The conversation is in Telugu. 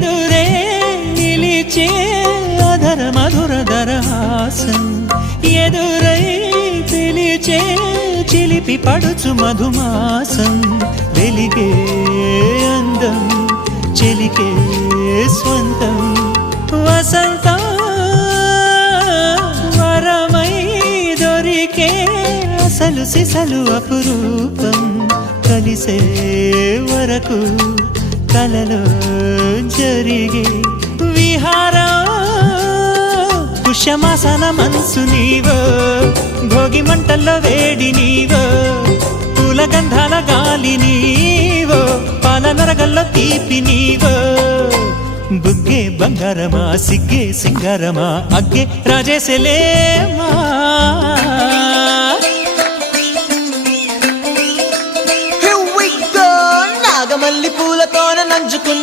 ఎదురే నిలిచే అధర మధుర దరహాసం ఎదురై పిలిచే చిలిపి పడుచు మధుమాసం వెలిగే అందం చెలికే స్వంతం వసంతం వరమై దొరికే అసలు సిసలు అపురూపం కలిసే వరకు కలలో జరిగే విహారం పుష్యమాసన మనసు నీవో భోగి మంటల్లో వేడి నీవో పూల గంధాల గాలి నీవో పాల నరగల్లో తీపి నీవో బుగ్గే బంగారమా సిగ్గే సింగారమా అగ్గే రాజేసలేమా నాగమల్లి పూలతోన నంచుకున్న